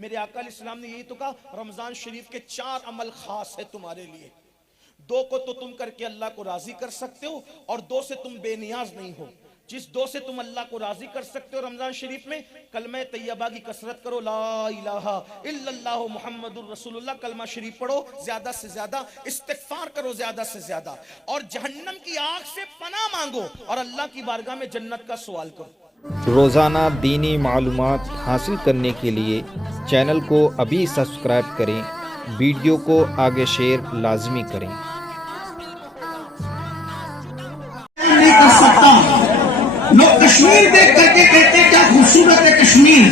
میرے آقا علیہ السلام نے یہی تو کہا رمضان شریف کے 4 عمل خاص ہے تمہارے لیے، 2 کو تو تم کر کے اللہ کو راضی کر سکتے ہو اور 2 سے تم بے نیاز نہیں ہو۔ جس 2 سے تم اللہ کو راضی کر سکتے ہو رمضان شریف میں، کلمہ طیبہ کی کثرت کرو، لا الہ الا اللہ محمد الرسول اللہ، کلمہ شریف پڑھو زیادہ سے زیادہ، استغفار کرو زیادہ سے زیادہ، اور جہنم کی آگ سے پناہ مانگو اور اللہ کی بارگاہ میں جنت کا سوال کرو۔ روزانہ دینی معلومات حاصل کرنے کے لیے چینل کو ابھی سبسکرائب کریں، ویڈیو کو آگے شیئر لازمی کریں۔ نہیں کر سکتا، لوگ کشمیر دیکھ کر کے کہتے کیا خوبصورت ہے کشمیر،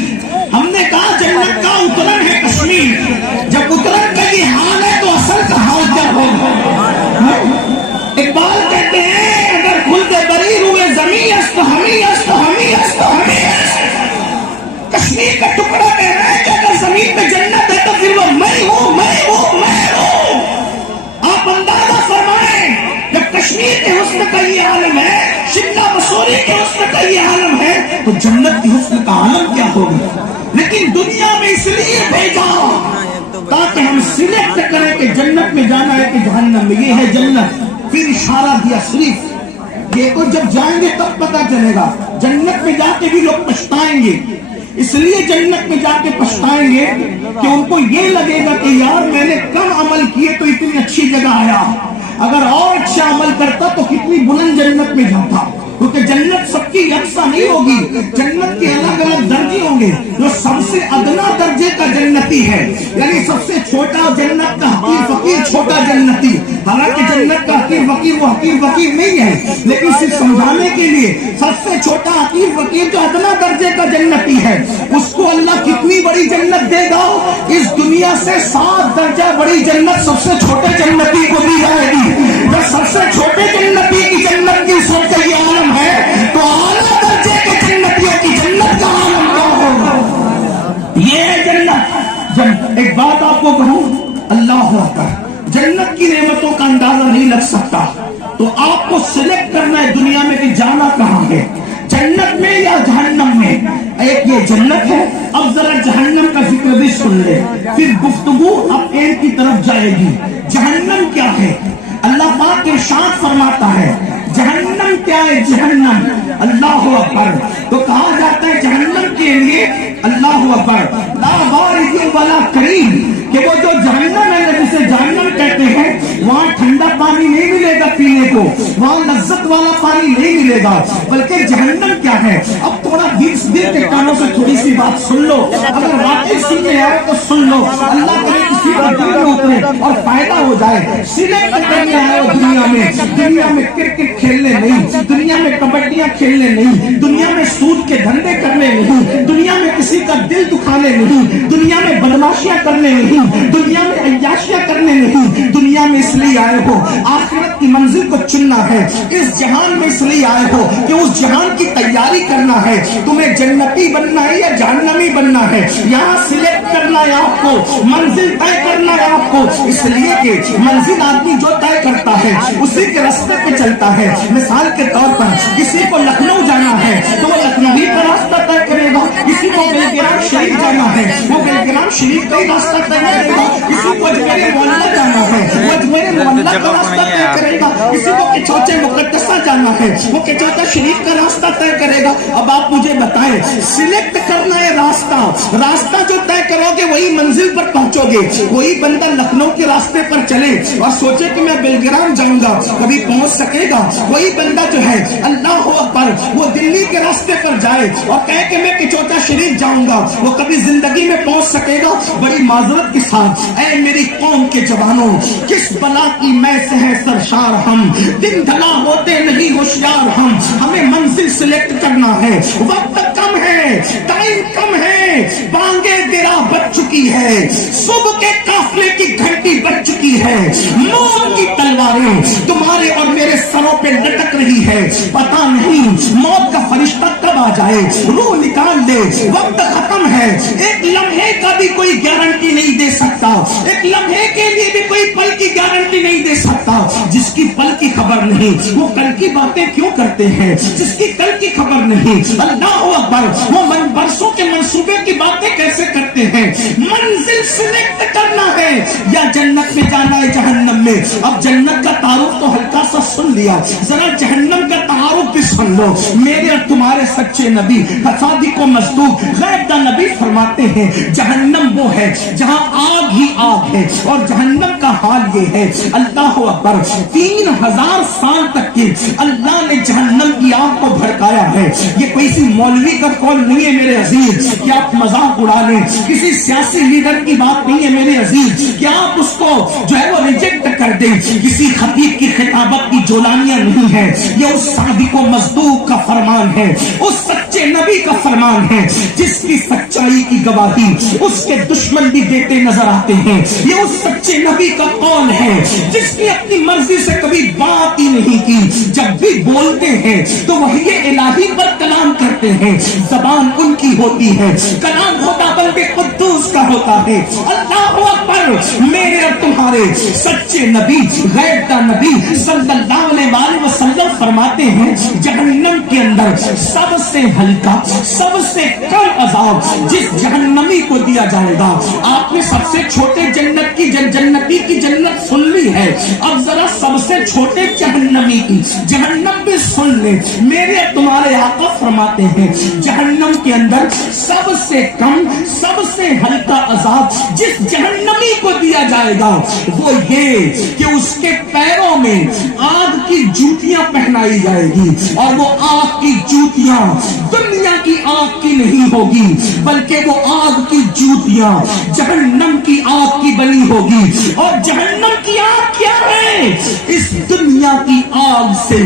ہم نے کہا جنت کا اترن ہے کشمیر، جب اترن کا یہ حال ہے تو اصل کا حال کیا ہوگا؟ اقبال کہتے ہیں اگر کھلتے بری روئے زمین است تو ہمیں است تو ہمیں است تو ہمیں است، کشمیر کا ٹکڑا کہہ رہا ہے کہ اگر زمین پہ جنت ہے تو پھر وہ میں ہوں میں ہوں میں ہوں۔ آپ اندازہ فرمائیں جب کشمیر کے حسن کا یہ عالم ہے، شملہ مسوری کے حسن کا یہ عالم ہے، تو جنت کے حسن کا عالم کیا ہوگا؟ لیکن دنیا میں اس لیے بھیجا تاکہ ہم سلیکٹ کریں کہ جنت میں جانا ہے کہ جہنم میں، یہ ہے جنت۔ پھر اشارہ دیا صرف یہ کو جب جائیں گے تب پتہ چلے گا، جنت میں جا کے بھی لوگ پچھتائیں گے، اس لیے جنت میں جا کے پچھتائیں گے کہ ان کو یہ لگے گا کہ یار میں نے کم عمل کیے تو اتنی اچھی جگہ آیا، اگر اور اچھا عمل کرتا تو کتنی بلند جنت میں جاتا، کیونکہ جنت سب کی یکساں نہیں ہوگی، جنت کے الگ الگ درجے ہوں گے۔ جو سب سے ادنا درجے کا جنتی ہے، یعنی سب سے چھوٹا جنت کا حقیر فقیر چھوٹا جنتی، حالانکہ جنت کا حقیر فقیر وہ حقیر فقیر نہیں ہے، لیکن صرف سمجھانے کے لیے سب سے چھوٹا حقیر فقیر جو ادنا درجے کا جنتی ہے، اس کو اللہ کتنی بڑی جنت دے گا؟ اس دنیا سے 7 درجہ بڑی جنت سب سے چھوٹے جنتی کو دی جائے گی۔ جب سب سے چھوٹے جنتی کی جنت کی سب کا یہ عالم ہے تو اعلیٰ درجے کے جنتیوں کی جنت کا عالم کیا ہوگا؟ یہ ہے جنت۔ جب ایک بات آپ کو کہوں، اللہ اکبر، جنت کی نعمتوں کا اندازہ نہیں لگ سکتا، تو آپ کو سلیکٹ کرنا ہے دنیا میں کہ جانا کہاں ہے، جنت میں یا جہنم میں۔ ایک یہ جنت ہے، اب ذرا جہنم کا ذکر بھی سن لے، پھر گفتگو اب ایک کی طرف جائے گی۔ جہنم کیا ہے؟ اللہ پاک ارشاد فرماتا ہے جہنم کیا ہے؟ جہنم اللہ اکبر، تو کہا جاتا ہے جہنم کے لیے اللہ اکبر لا بارد ولا کریم، کہ وہ جو جہنم ہے جسے جہنم کہتے ہیں، وہاں ٹھنڈا پانی نہیں ملے گا پینے کو، وہاں لذت والا پانی نہیں ملے گا، بلکہ جہنم کیا ہے؟ اب تھوڑا دل کے کانوں سے تھوڑی سی بات سن لو، اگر واقعی سننے آئے تو سن لو، اللہ کرے کسی کا دل میں اترے اور فائدہ ہو جائے۔ سلیکٹ کرنے آئے ہو دنیا میں کرکٹ کھیلنے نہیں، دنیا میں کبڈیاں کھیلنے نہیں، دنیا میں سود کے دھندے کرنے نہیں، دنیا میں کسی کا دل دکھانے نہیں، دنیا میں بدماشیاں کرنے نہیں، دنیا میں عیاشیاں کرنے نہیں، دنیا میں اس لیے آئے ہو آخرت کی منزل کو چننا ہے، اس جہان میں اس لیے آئے ہو کہ اس جہان کی تیاری کرنا ہے، تمہیں جنتی بننا ہے یا جہنمی بننا ہے، یہاں سلیکٹ کرنا ہے آپ کو، منزل طے کرنا ہے آپ کو، اس لیے کہ منزل آدمی جو طے کرتا ہے اسی کے راستے پہ چلتا ہے۔ مثال کے طور پر کسی کو لکھنؤ جانا ہے تو وہ لکھنوی کا راستہ طے کرے گا، کسی کو بیلگرام شریف جانا ہے وہ بیلگرام شریف کا ہی راستہ طے کرے گا، کسی کو اجمیر معلیٰ جانا ہے وہ اجمیر معلیٰ کا راستہ طے کرے گا، کسی کو کچوچے مقدسہ جانا ہے وہ کچوچا شریف کا راستہ طے کرے گا۔ اب آپ مجھے بتائیں، سلیکٹ کرنا ہے راستہ جو طے کرو گے وہی منزل پر پہنچو گے۔ کوئی بندہ لکھنؤ کے راستے پر چلے اور سوچے کہ میں بیلگرام جاؤں گا، کبھی پہنچ سکے گا؟ وہی بندہ جو ہے اللہ اکبر وہ دلی کے راستے پر جائے اور کہے کہ میں کچوچا شریف جاؤں گا، وہ کبھی زندگی میں پہنچ سکے گا؟ بڑی معذرت کے ساتھ اے میری قوم کے جوانوں، کس بلا کی میں سے ہے سرشار ہم، دن ڈھلا ہوتے نہیں ہوشیار ہم، ہمیں منزل سلیکٹ کرنا ہے، وقت کم ہے، ٹائم کم ہے، بانگے دیرا بچ چکی ہے، صبح کے قافلے کی گھنٹی بچ چکی ہے، موت کی تلواریں تمہارے اور میرے سروں پہ لٹک رہی ہے، پتہ نہیں موت کا فرشتہ کب آ جائے روح نکال دے، وقت ختم ہے، ایک لمحے کا بھی کوئی گارنٹی نہیں دے سکتا، ایک لمحے کے لیے بھی کوئی پل کی گارنٹی نہیں دے سکتا. جس کی پل کی خبر نہیں وہ کل کی باتیں کیوں کرتے ہیں؟ جس کی کل کی خبر نہیں، اللہ اکبر، وہ برسوں کے منصوبے کی باتیں کیسے کرتے ہیں؟ منزل سلیکٹ کرنا ہے، یا جنت میں جانا ہے جہنم میں. اب جنت کا تعارف تو ہلکا سا سن لیا، ذرا جہنم کا تعارف بھی سن لو. میرے اور تمہارے سچے نبی صادق و مصدوق غیب دا نبی فرماتے ہیں جہنم وہ ہے جہاں آگ ہی آگ ہے، اور جہنم کا حال یہ ہے، اللہ اکبر، 3000 سال تک کی اللہ نے جہنم کی آگ کو بھڑکایا ہے. یہ کوئی سی مولوی کا قول نہیں ہے میرے عزیز کہ آپ مذاق اڑا لیں، کسی سیاسی لیڈر کی بات نہیں ہے میرے عزیز کہ آپ اس کو جو ہے وہ ریجیکٹ کر دیں، کسی خطیب کی خطابت کی جولانیاں نہیں ہے. یہ اس صادق و مصدوق کا فرمان ہے، اس سچے نبی کا فرمان ہے جس کی سچائی کی گواہی اس کے دشمن بھی دیتے نظر آتے ہیں. یہ اس سچے نبی کا قول ہے جس نے اپنی مرضی سے کبھی بات ہی نہیں کی، جب بھی بولتے ہیں تو وحی الہی پر کلام کرتے ہیں، زبان ان کی ہوتی ہے، کلام خدا بندے قدوس کا ہوتا ہے. اللہ اکبر. میرے اور تمہارے سچے نبی غیب دا نبی صلی اللہ علیہ وسلم فرماتے ہیں جہنم کے اندر سب سے ہلکا، سب سے کم عذاب جس جہنمی کو دیا جائے گا. آپ نے سب سے چھوٹے جنتی کی جنت سن لی ہے، اب ذرا سب سے چھوٹے جہنمی کی جہنم بھی سن لے. میرے تمہارے آقا فرماتے ہیں جہنم کے اندر سب سے کم، سب سے ہلکا عذاب جس جہنمی کو دیا جائے گا وہ یہ کہ اس کے پیروں میں آگ کی جوتیاں پہنائی جائے گی، اور وہ آگ کی جوتیاں دنیا کی آگ کی نہیں ہوگی، بلکہ وہ آگ کی جوتیاں جہنم کی آگ کی بنی ہوگی. اور جہنم کی آگ کیا ہے؟ اس دنیا کی آگ سے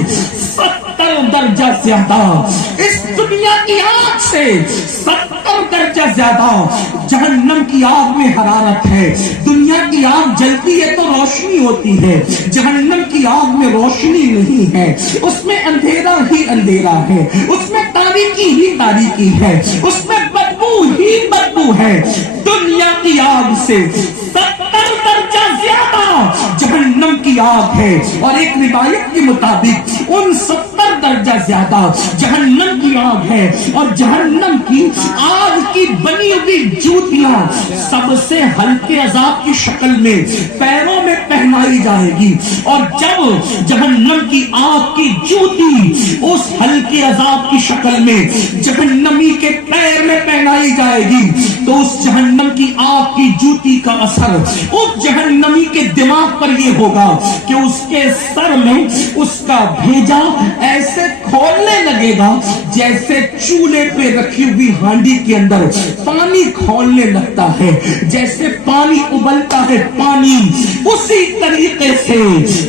70 درجہ زیادہ، اس دنیا کی آگ سے 70 درجہ زیادہ جہنم کی آگ میں حرارت ہے. دنیا کی آگ جلتی ہے تو روشنی ہوتی ہے، جہنم کی آگ میں روشنی نہیں ہے، اس میں اندھیرا ہی اندھیرا ہے، اس میں تاریکی ہی تاریکی ہے، اس میں بدبو ہی بدبو ہے. دنیا کی آگ سے 70 درجہ زیادہ جہنم کی آگ ہے، اور ایک روایت کے مطابق ان 70 درجہ زیادہ جہنم کی آگ ہے. اور جہنم کی آگ کی بنی ہوئی جوتیاں سب سے ہلکے عذاب کی شکل میں پیروں میں پہنائی جائے گی. اور جب جہنم کی آگ کی جوتی اس ہلکے عذاب کی شکل میں جہنمی کے پیر میں پہنائی جائے گی تو اس جہنم کی آگ کی جوتی کا اثر اس جہنمی کے دماغ پر یہ ہوگا کہ اس کے سر میں اس کا بھیجا ایسے کھولنے لگے گا جیسے چولہے پہ رکھی ہوئی ہانڈی کے اندر پانی کھولنے لگتا ہے، جیسے پانی ابلتا ہے پانی، اسی طریقے سے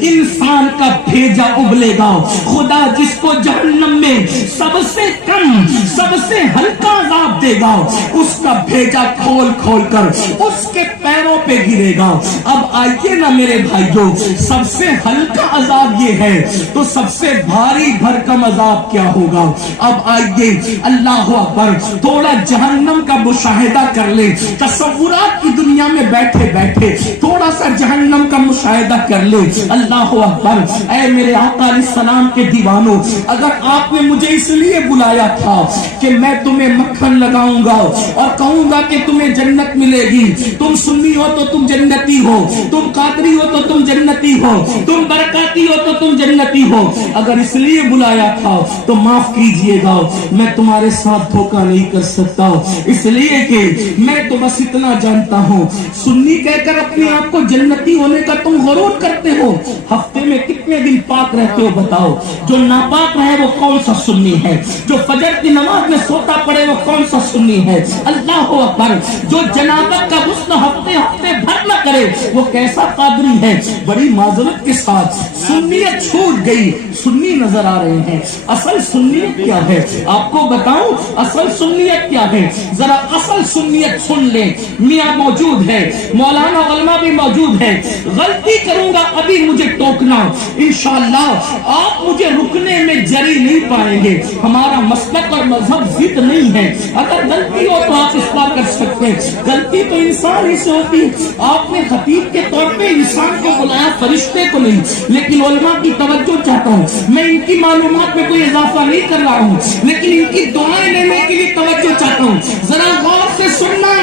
انسان کا بھیجا ابلے گا. خدا جس کو جہنم میں سب سے کم، سب سے ہلکا عذاب دے گا، اس کا بھیجا کھول کھول کر اس کے پیروں پہ گرے گا. اب آئیے نا میرے بھائیوں، سب سے ہلکا عذاب یہ ہے تو سب سے بھاری بھرکم عذاب کیا ہوگا؟ اب آئیے اللہ اکبر تھوڑا جہنم کا مشاہدہ کر لیں. تصورات کی دنیا میں بیٹھے بیٹھے تھوڑا سا جہنم کا مشاہدہ کر لیں. اللہ اکبر. اے میرے آقا علیہ السلام کے دیوانوں، اگر آپ نے مجھے اس لیے بلایا تھا کہ میں تمہیں مکھن لگاؤں گا اور کہوں گا کہ تمہیں جنت ملے گی، تم سنی ہو تو تم جنتی ہو، تم قادری ہو تو تم جنتی ہو، تم برکاتی ہو تو تم جنتی ہو، اگر اس لیے بلایا تھا تو معاف کیجئے گا، میں تمہارے ساتھ دھوکہ نہیں کر سکتا، اس لیے کہ میں تو بس اتنا جانتا ہوں. سنی کہہ کر اپنے آپ کو جنتی ہونے کا تم غرور کرتے ہو. ہفتے میں کتنے دن پاک رہتے ہو بتاؤ؟ جو ناپاک رہے وہ کون سا سنی ہے؟ جو فجر کی نماز میں سوتا پڑے وہ کون سا سنی ہے؟ اللہ اکبر. جو جنابت کا غسل ہفتے بھر نہ کرے وہ کیسا قادری ہے؟ بڑی معذرت کے ساتھ سنیت چھوٹ گئی, سنی نظر آ رہے ہیں. اصل سنیت کیا ہے آپ کو بتاؤں, اصل سنیت کیا ہے؟ ذرا اصل سنیت سن لیں. میاں موجود ہے, مولانا علماء بھی موجود ہے. غلطی کروں گا ابھی مجھے ٹوکنا, انشاءاللہ آپ مجھے رکنے میں جری نہیں پائیں گے. ہمارا مسلک اور مذہب ضد نہیں ہے. اگر غلطی ہو تو آپ اصلاح کر سکتے ہیں. غلطی تو انسان ہی سے ہوتی ہے. آپ نے خطیب کے طور پہ انسان کو بلایا, فرشتے کو نہیں. لیکن علماء کی توجہ چاہتا ہوں, میں ان کی معلومات میں کوئی اضافہ نہیں کر رہا ہوں, لیکن ان کی دعائیں لینے کے لیے توجہ چاہتا ہوں. ذرا غور سے سننا,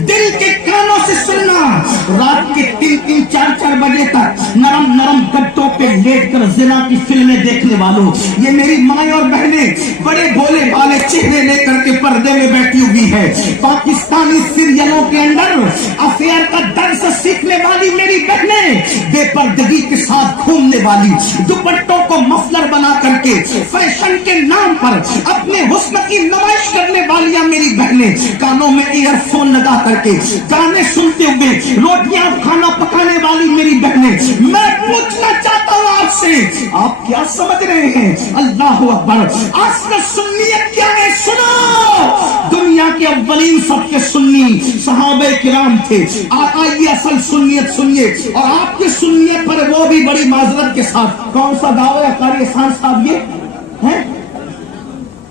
دل کے کانوں سے سننا. رات کے 3-4 بجے تک نرم نرم گدوں پہ لیٹ کر زنا کی فلمیں دیکھنے والوں, یہ میری مائیں اور بہنیں بڑے بولے والے چہرے لے کر کے پردے میں بیٹھی ہوئی ہے. پاکستانی سیریلوں کے اندر افیئر کا درس سیکھنے والی میری بہنیں, بے پردگی کے ساتھ گھومنے والی, دوپٹوں کو مفلر بنا کر کے فیشن کے نام پر اپنے حسن کی نمائش کرنے والیاں میری بہنیں, کانوں میں ایئر فون لگا کر کے گانے سنتے ہوئے روٹیاں کھانا پکانے والی میری بہنیں, میں پوچھنا چاہتا ہوں آپ سے, آپ کیا سمجھ رہے ہیں؟ اللہ اکبر. اصل سنیت کیا ہے سنو. دنیا کے اولین سب کے سنی صحابہ کرام تھے. آئیے اصل سنیت سنیے, اور آپ کی سنیت پر وہ بھی بڑی معذرت کے ساتھ. کون سا گاؤں ہے قاری احسان صاحب؟ یہ ہے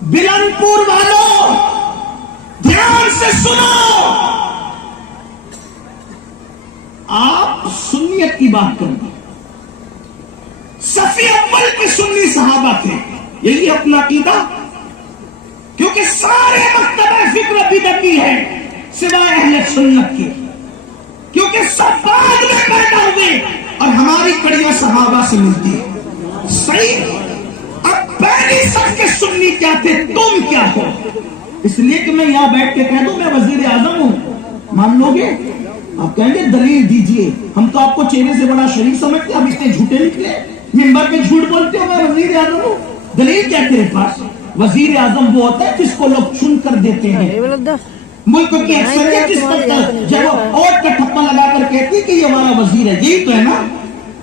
بلند پور والوں, دھیان سے سنو. آپ سنیت کی بات کریں, صفی اول کے سنی صحابہ تھے, یہی اپنا عقیدہ, کیونکہ سارے مکتبہ فکر بدعتی ہے سوائے اہل سنت کی, کیونکہ سب بعد میں پیدا ہوئے اور ہماری کڑیاں صحابہ سے ملتی ہے. صحیح. اب پہلی سب کے سنی کیا تھے, تم کیا ہو؟ اس لیے کہ میں یہاں بیٹھ کے کہہ دوں میں وزیر اعظم ہوں, مان لو گے؟ آپ کہیں گے دلیل دیجئے. ہم تو آپ کو چہرے سے بڑا شریف سمجھتے ہیں, اب اتنے جھوٹے نکلے, منبر پہ جھوٹ بولتے ہو میں وزیر اعظم ہوں. دلیل کیا تیرے پاس؟ وزیر اعظم وہ ہوتا ہے جس کو لوگ چن کر دیتے ہیں. ملک کی اکثریت جس پر جب اور کا ٹھپا لگا کر کہتی کہ یہ ہمارا وزیر ہے, یہی تو ہے نا.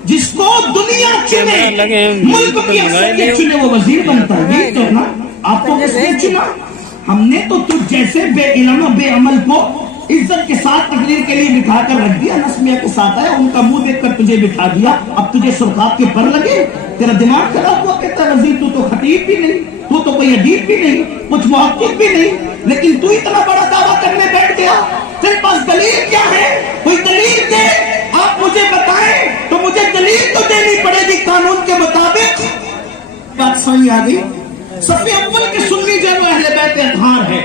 جس کو دنیا چنے, ملک کی اکثریت چنے, وہ وزیر بنتا ہے, یہی تو ہے نا. آپ کو کس نے چنا؟ ہم نے تو تجھ جیسے بے علم بے عمل کو عزت کے ساتھ تقریر کے لیے بٹھا کر رکھ دیا. نسمیہ کے ساتھ آیا, ان کا منہ دیکھ کر تجھے بٹھا دیا. اب تجھے سرخاب کے پر لگے, تیرا دماغ خراب ہوا. کہتا ہے وزیر تو خطیب بھی نہیں, تو کوئی ادیب بھی نہیں, کچھ محقق بھی نہیں, لیکن تو اتنا بڑا دعویٰ کرنے بیٹھ گیا. تیرے پاس دلیل کیا ہے؟ کوئی دلیل دے. آپ مجھے بتائیں تو مجھے دلیل تو دینی پڑے گی قانون کے مطابق. بات سمجھ آ گئی؟ صفی اول کے سنی جو ہے وہ اہل بیت اطہار ہے.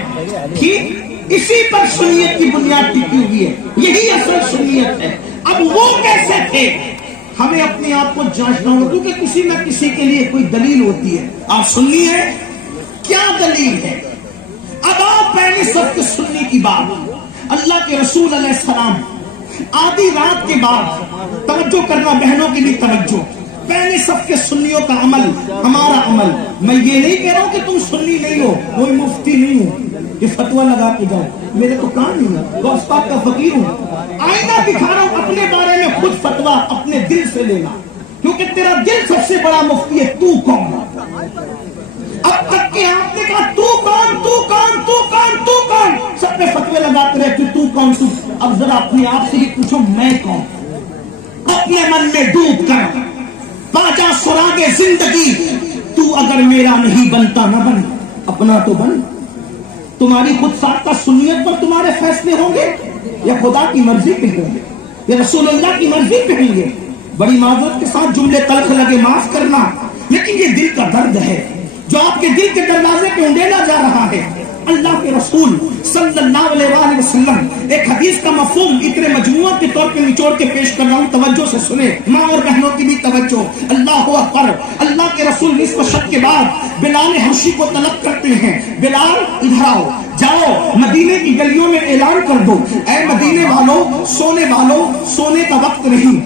ٹھیک, اسی پر سنیت کی بنیاد ٹکی ہوئی ہے, یہی اصل سنیت ہے. اب وہ کیسے تھے ہمیں اپنے آپ کو جانچنا ہوگا, کیونکہ کسی نہ کسی کے لیے کوئی دلیل ہوتی ہے. آپ سنی ہے, کیا دلیل ہے؟ اب آپ پہلے سب کے سننے کی بات, اللہ کے رسول علیہ السلام آدھی رات کے بعد, توجہ کرنا بہنوں کی بھی توجہ, پہلے سب کے سنیوں کا عمل ہمارا عمل. میں یہ نہیں کہہ رہا ہوں کہ تم سنی نہیں ہو, کوئی مفتی نہیں ہو کہ فتویٰ لگا کے جاؤ, میرے تو کام نہیں ہے, غوث پاک کا فقیر ہوں. آئینہ دکھا رہا ہوں, اپنے بارے میں خود فتویٰ اپنے دل سے لینا, کیونکہ تیرا دل سب سے بڑا مفتی ہے. تو کون؟ اب تک کہ آپ نے کہا تو کون, تو کون, تو کون, تو کون, سب پہ فتوے لگاتے رہے کہ تو کون, تو. اب ذرا اپنے آپ سے ہی پوچھو میں کون. اپنے من میں ڈوب کر پاجا سراغ زندگی, تو اگر میرا نہیں بنتا نہ بن, اپنا تو بن. تمہاری خود ساختہ سنیت پر تمہارے فیصلے ہوں گے یا خدا کی مرضی پہ ہوں گے یا رسول اللہ کی مرضی پہ ہوں گے؟ بڑی معذرت کے ساتھ جملے تلخ لگے, معاف کرنا, لیکن یہ دل کا درد ہے جو آپ کے دل کے دروازے پہ انڈیلا جا رہا ہے. اللہ کے رسول صلی اللہ علیہ وآلہ وسلم ایک حدیث کا مفہوم اتنے مجموعہ کے طور پہ نچوڑ کے پیش کر رہا ہوں, توجہ سے سنیں, ماں اور بہنوں کی بھی توجہ. اللہ اکبر. اللہ کے رسول نصف شب کے بعد بلال حبشی کو طلب کرتے ہیں, بلال ادھر آؤ, جاؤ مدینے کی گلیوں میں اعلان کر دو, اے مدینے والوں, سونے کا وقت نہیں,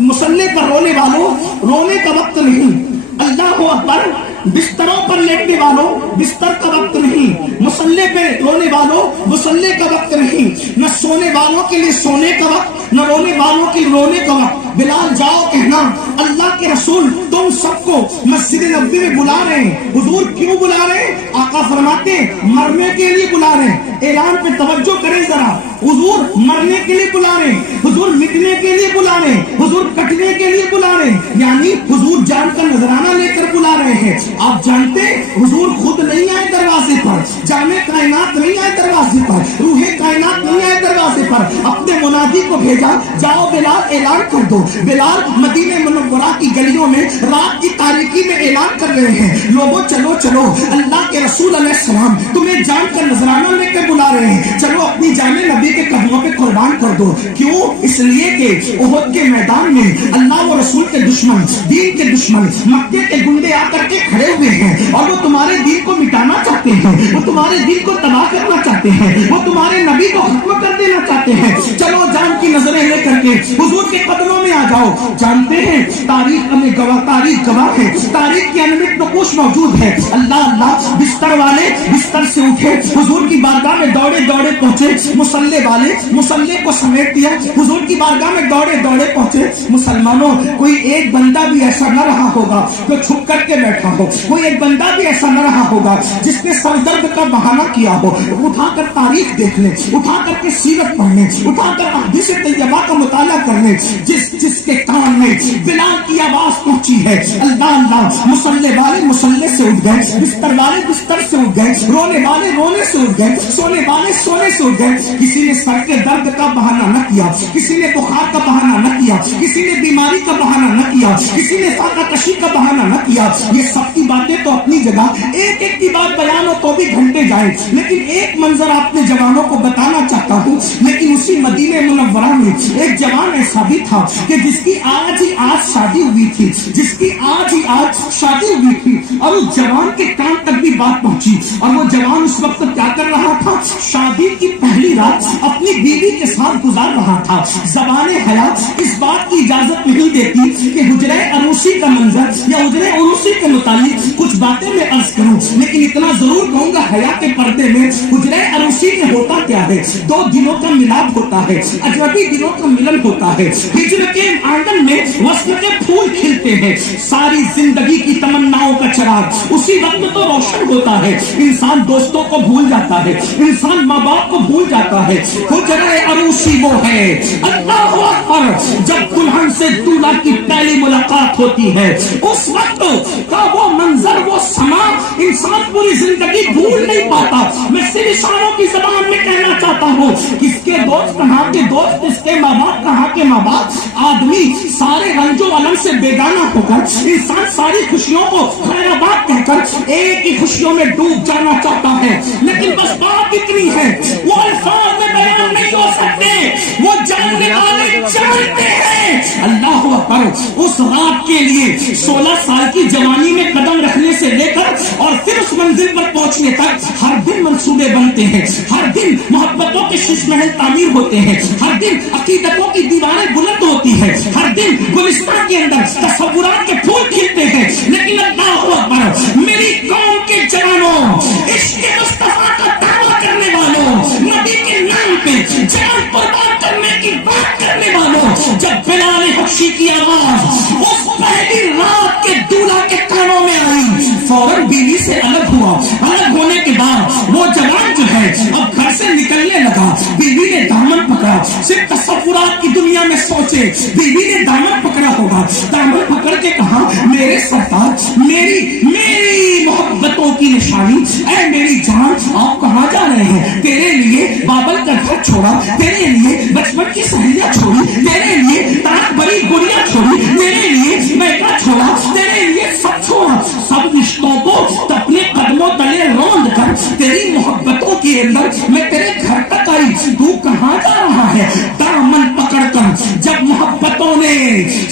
مصلے پر رونے والوں, رونے کا وقت نہیں. اللہ اکبر. بستروں پر لیٹنے والوں, بستر کا وقت نہیں, مصلے پہ رونے والوں, مصلے کا وقت نہیں. نہ سونے والوں کے لیے سونے کا وقت, نہ رونے والوں کی رونے کا وقت۔ بلال جاؤ کہنا اللہ کے رسول تم سب کو مسجد نبوی میں بلا رہے ہیں۔ حضور کیوں بلا رہے ہیں؟ آقا فرماتے ہیں مرنے کے لیے بلا رہے ہیں۔ اعلان پہ توجہ کریں ذرا، حضور مرنے کے لیے بلا رہے ہیں، حضور مٹنے کے لیے بلا رہے ہیں، حضور کٹنے کے لیے بلا رہے ہیں، یعنی حضور جان کا نذرانہ لے کر بلا رہے ہیں۔ آپ جانتے ہیں حضور خود نہیں آئے دروازے پر، جامع کائنات نہیں آئے دروازے پر، روح کائنات نہیں آئے دروازے پر، اپنے منادی کو بھیجا جاؤ بلال اعلان کر دو۔ بلال مدینہ منورہ کی گلیوں میں رات کی تاریکی میں اعلان کر رہے ہیں لوگوں چلو چلو اللہ کے رسول علیہ السلام تمہیں جان کا نذرانہ لے کر بلا رہے ہیں، چلو اپنی جان نبی کے قدموں پہ قربان کر دو۔ کیوں؟ اس لیے کہ احد کے میدان میں اللہ و رسول کے دشمن، دین کے دشمن، مکے کے گنڈے آ کر کے کھڑے ہوئے ہیں اور وہ تمہارے دین کو مٹانا چاہتے ہیں، وہ تمہارے دین کو تباہ کرنا چاہتے ہیں، وہ تمہارے نبی کو ختم کر دینا چاہتے ہیں۔ چلو جان کی نظریں لے کر کے حضور کے قدموں میں آ جاؤ۔ جانتے ہیں تاریخ ہمیں گواہ، تاریخ گواہ ہے، تاریخ کے انمٹ نقوش موجود ہے۔ اللہ اللہ بستر والے بستر سے اٹھے، حضور کی بارگاہ میں دوڑے دوڑے پہنچے، مصلے والے مصلے کو سمیٹ دیا، حضور کی بارگاہ میں دوڑے دوڑے پہنچے۔ مسلمانوں کوئی ایک بندہ بھی ایسا نہ رہا ہوگا جو چھپ کر کے بیٹھا ہو، کوئی ایک بندہ بھی ایسا نہ رہا ہوگا جس نے سر درد کا بہانہ کیا ہو۔ اٹھا کر تاریخ دیکھ لیں، اٹھا کر کے سیرت پڑھ لیں، اٹھا کر احادیث طیبہ کا مطالعہ کر لیں، جس کے کان میں بلال کی آواز پہنچی ہے اللہ اللہ، مصلے والے مصلے سے اٹھ گئے، بستر والے بستر سے اٹھ گئے، رونے والے رونے سے اٹھ گئے، سونے والے سونے سے اٹھ گئے۔ کسی نے سر کے درد کا بہانہ نہ کیا، کسی نے بخار کا بہانہ نہ کیا، کسی نے بیماری کا بہانہ نہ کیا، کسی نے فاقہ کشی کا بہانہ نہ کیا۔ یہ سب کی باتیں تو اپنی جگہ، ایک ایک کی بات بیان ہو تو بھی گھنٹے جائیں، لیکن ایک منظر آپ نے جوانوں کو بتانا چاہتا ہوں۔ لیکن اسی مدینہ منورہ میں ایک جوان ایسا بھی تھا کہ جس کی آج ہی آج شادی ہوئی تھی، جس کی آج ہی آج شادی ہوئی تھی، اور اس جوان کے کان تک بھی بات پہنچی، اور وہ جوان اس وقت کیا کر رہا تھا؟ شادی کی پہلی رات اپنی بیوی کے ساتھ گزار رہا تھا۔ زبان حیات اس بات کی اجازت نہیں دیتی کہ حجرہ عروسی کا منظر یا حجرہ عروسی کے متعلق کچھ باتیں میں عرض کروں، لیکن اتنا ضرور کہوں گا حیا کے پردے میں حجرہ عروسی میں ہوتا کیا ہے؟ دو دلوں کا ملاپ ہوتا ہے، اجنبی دلوں کا ملن ہوتا ہے، ہجر کے آنگن میں وصل کے پھول کھلتے ہیں، ساری زندگی کی تمناؤں کا چراغ اسی وقت تو روشن ہوتا ہے۔ انسان دوستوں کو بھول جاتا ہے، انسان ماں باپ کو بھول جاتا ہے۔ حجرہ عروسی وہ ہے اللہ اکبر جب دلہن سے دولہا کی پہلی ملاقات ہوتی ہے، اس وقت کا وہ منظر، وہ سما انسان پوری زندگی بھول نہیں پاتا۔ میں صرف اشاروں کی زبان میں کہنا چاہتا ہوں، کس کے دوست کہاں کے دوست، کس کے ماں باپ کہاں کے ماں باپ۔ آدمی سارے رنج و علم سے بیگانہ ہو کر، انسان ساری خوشیوں کو خیر آباد کہہ کر ایک ہی خوشیوں میں ڈوب جانا چاہتا ہے، لیکن بس بات اتنی ہے وہ الفاظ میں بیان نہیں ہو سکتے، وہ جاننے والے جانتے ہیں۔ اللہ اکبر اس رات کے لیے 16 سال کی جوانی میں قدم رکھنے سے لے کر اور پھر اس منزل پر پہنچنے تک ہر دن منصوبے بنتے ہیں، ہر دن محبتوں کے شش محل تعمیر ہوتے ہیں، ہر دن عقیدتوں کی دیواریں بلند ہوتی ہے، ہر دن گلستان کے اندر تصورات کے پھول کھلتے ہیں، لیکن اللہ اکبر میری قوم کے جوانوں، عشق مصطفیٰ کا دعویٰ کرنے والوں، نبی کے نام پہ جان قربان کرنے کی بات کرنے والوں، جب بلال حبشی کی آواز اس پہلی رات کے دولہا کے کانوں میں آئی، فوراً بیوی سے الگ ہوا۔ الگ ہونے کے بعد وہ جوان جو ہے اب گھر سے نکلنے لگا، بیوی نے دامن پکڑا، صرف تصورات کی دنیا میں سوچے، بیوی نے دامن پکڑا ہوگا، دامن پکڑ کے کہا میرے سرتاج، میری محبتوں کی نشانی، اے میری جان آپ کہاں جا رہے ہیں؟ تیرے لیے بابل کا گھر چھوڑا، تیرے لیے بچپن کی سہیلیاں چھوڑی، تیرے لیے تاک بڑی گڑیاں چھوڑی، تیرے لیے میکا چھوڑا، تیرے لیے سب چھوڑا، سب رشتوں کو اپنے قدموں تلے روند کر تیری محبتوں کے اندر میں تیرے گھر تک آئی، تو کہاں جا رہا ہے؟ دامن پکڑ کر جب محبتوں نے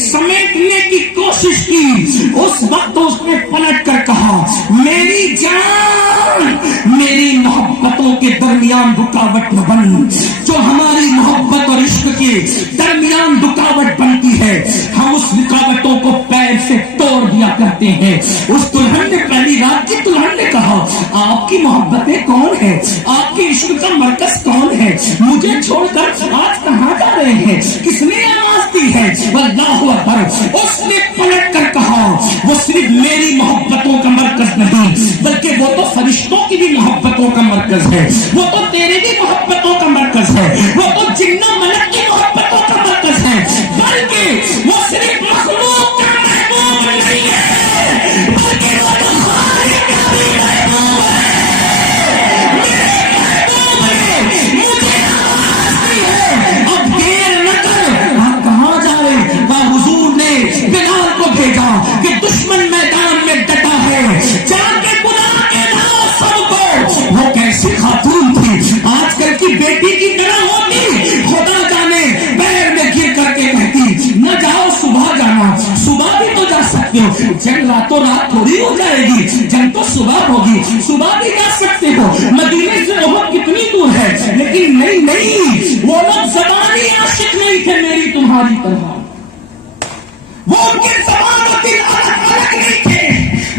سمیٹنے کی کوشش کی، اس وقت اس نے پلٹ کر کہا میری جان، میری محبتوں کے درمیان رکاوٹ نہ بن، جو ہماری محبت اور عشق کے درمیان رکاوٹ بنتی ہے ہم اس رکاوٹوں کو پیر سے توڑ دیا کرتے ہیں۔ اس دلہن نے پہلی رات کی دلہن نے کہا آپ کی محبتیں کون ہیں؟ آپ کے عشق کا مرکز کون ہے؟ مجھے چھوڑ کر آج کہاں جا رہے ہیں؟ کس مرکز ہے، وہ تو تیری بھی محبتوں کا مرکز ہے، وہ تو جنہ ملک کی محبتوں کا مرکز ہے، بلکہ وہ صرف مخلوق کا محبوب نہیں ہے، بلکہ وہ تو خالق کا بھی محبوب ہے۔ مجھے آواز دی ہے، اب دیر نہ کر، آپ کہاں جائے؟ حضور نے بلال کو بھیجا کہ دشمن میدان میں ڈٹا ہے، جا کے بلا کے لاؤ سب کو۔ وہ کیسی خاتون تھی، آج کل کی بیٹی کی طرح ہوتی، خدا جانے پیر میں گر کر کے کہتی نہ جاؤ، صبح جانا، صبح بھی تو جا سکتے ہو، جنگ راتوں رات تھوڑی ہو جائے گی، جنگ تو صبح ہوگی، صبح بھی جا سکتے ہو۔ مدینے سے احد کتنی دور ہے، لیکن نہیں، وہ لوگ زبانی عاشق نہیں تھے میری تمہاری طرح، وہ ان کے زبان و دل الگ نہیں تھے،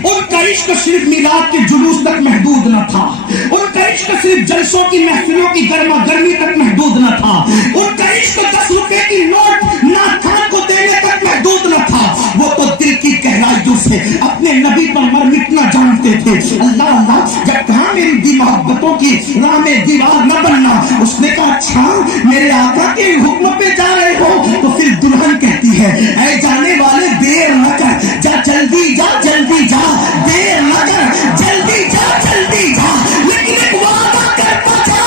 ان کا عشق صرف میلاد کے جلوس تک محدود نہ تھا، ان کا عشق صرف جلسوں کی محفلوں کی گرما گرمی تک محدود نہ تھا، ان کا عشق 10 روپے کی نوٹ ناتھان کو دینے تک محدود نہ تھا، وہ تو دل کی گہرائیوں سے اپنے نبی پر مر مٹنا جانتے تھے۔ اللہ اللہ، جب کہا میری دی محبتوں کی راہ میں دیوار نہ بننا، اس نے کہا اچھا میرے آقا کے حکم پہ جا رہے ہو، تو پھر دلہن کہتی ہے اے جانے والے دیر نہ کر، جا جلدی جا، جلدی جا، دیر نہ کر، جلدی جا، جلدی جا، لیکن ایک وعدہ کرتا جا،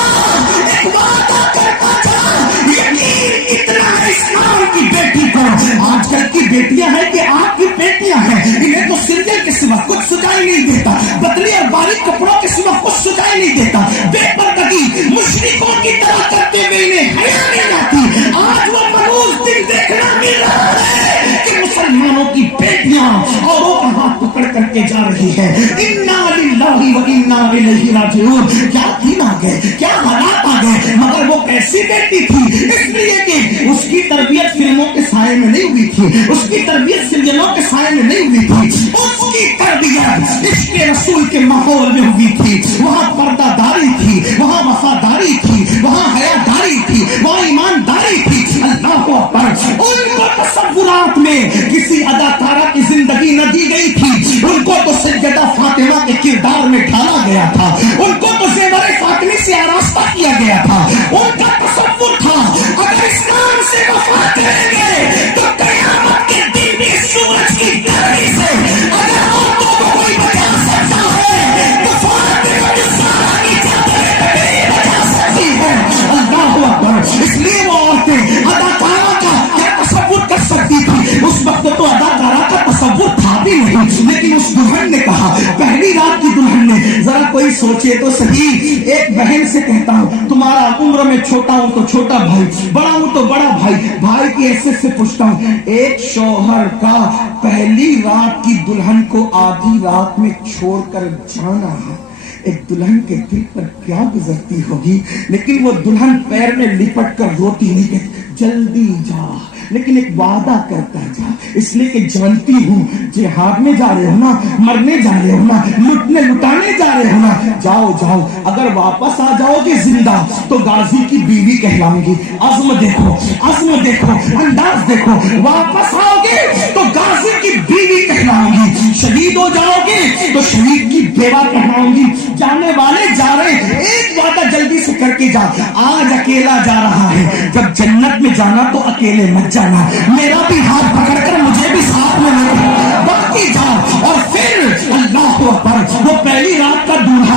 ایک وعدہ کرتا جا۔ یقین اتنا ہے اسلام کی بیٹی کو، آج کل کی بیٹیاں ہیں کہ آپ کی بیٹیاں ہیں، انہیں تو سیریل کے سوا کچھ سکھائی نہیں دیتا، پتلی اور باریک کپڑوں کے سوا کچھ سکھائی نہیں دیتا، بے پردگی مشرکوں کی طرح کرتے ہوئے انہیں حیا نہیں آتی۔ آج وہ منوز دن دیکھنا مل رہا ہے کہ مسلمانوں کی بیٹیاں اوروں کا ہاتھ پکڑ کر کے جا رہی ہے۔ انا للہ و انا الیہ راجعون۔ کیا دن آ گئے، کیا حالات آ گئے، مگر وہ کیسی بیٹی تھی، اس لیے کہ اس کی تربیت فلموں کے سائے میں نہیں ہوئی تھی، اس کی تربیت سیریلوں کے سائے میں نہیں ہوئی تھی، اس کی تربیت عشق رسول کے ماحول میں ہوئی تھی۔ وہاں پردہ داری تھی، وہاں وفاداری تھی، وہاں حیا داری تھی، وہاں ایمانداری تھی۔ اللہ اکبر، ان کو تصورات میں کسی اداکارہ کی زندگی نہ دی گئی تھی، ان کو تو سیدہ فاطمہ کے کردار میں ڈھالا گیا تھا، ان کو تو زیور فاطمی سے آراستہ کیا گیا تھا، ان کا تصور تھا اگر اسلام سے وفا کریں گے تو قیامت کے دن بھی سورج کی گرمی سے اگر عورتوں کو کوئی بچا سکتا ہے تو فاطمہ کی سارا کی چادریں بھی بچا سکتی ہے۔ اللہ اکبر، اس لیے وہ عورتیں اداکارہ کا کیا تصور کر سکتی تھی، اس وقت تو اداکارہ کا تصور تھا بھی نہیں، لیکن اس دلہن نے کہا، پہلی رات کی دلہن نے، ذرا کوئی سوچے تو صحیح، ایک بہن سے کہتا ہوں تمہارا عمر میں چھوٹا ہوں تو چھوٹا بھائی، بڑا ہوں تو بڑا بھائی، بھائی کی حیثیت سے پوچھتا ہوں، ایک شوہر کا پہلی رات کی دلہن کو آدھی رات میں چھوڑ کر جانا ہے، ایک دلہن کے دل پر کیا گزرتی ہوگی، لیکن وہ دلہن پیر میں لپٹ کر روتی نہیں کہ جلدی جا، لیکن ایک وعدہ کرتا جا، اس لیے کہ جانتی ہوں جہاد میں جا رہے ہو نا، مرنے جا رہے ہو نا، لٹنے لٹانے جا رہے ہو نا، جاؤ جاؤ، اگر واپس آ جاؤ گے زندہ تو غازی کی بیوی کہلاؤں گی۔ عزم دیکھو، عزم دیکھو، انداز دیکھو، واپس آؤ گے تو غازی کی بیوی کہلاؤں گی، شہید ہو جاؤ گے تو شہید کی بیوہ کہلاؤں گی۔ جانے والے جا رہے، ایک وعدہ جلدی سے کر کے جا، آج اکیلا جا رہا ہے، جب جنت میں جانا تو اکیلے مت جانا، میرا بھی ہاتھ پکڑ کر مجھے بھی ساتھ میں لے باقی جا۔ اور پھر اللہ اکبر، وہ پہلی رات کا دولہا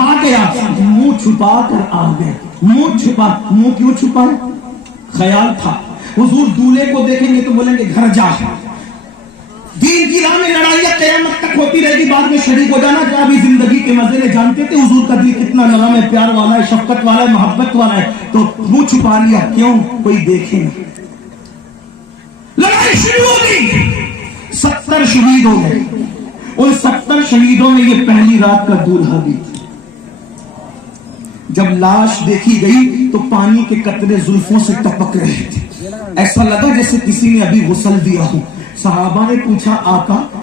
آ گیا، منہ چھپا کر آ گیا، منہ چھپا، منہ کیوں چھپائے؟ خیال تھا حضور دولہے کو دیکھیں گے تو بولیں گے گھر جا، دین کی راہ میں لڑائیاں قیامت تک ہوتی رہے گی، بعد میں شریک ہو جانا۔ کیا ابھی زندگی کے مزے نے جانتے تھے حضور کا دل کتنا نرم ہے، پیار والا ہے، شفقت والا ہے، محبت والا ہے، تو منہ چھپا لیا، کیوں؟ کوئی دیکھے نا۔ لڑائی شروع ہو گئی، 70 شہید ہو گئے، ان 70 شہیدوں میں یہ پہلی رات کا دولہا بھی تھا۔ جب لاش دیکھی گئی تو پانی کے قطرے زلفوں سے ٹپک رہے تھے، ایسا لگا جیسے کسی نے ابھی غسل دیا ہو۔ صحابہ نے پوچھا آقا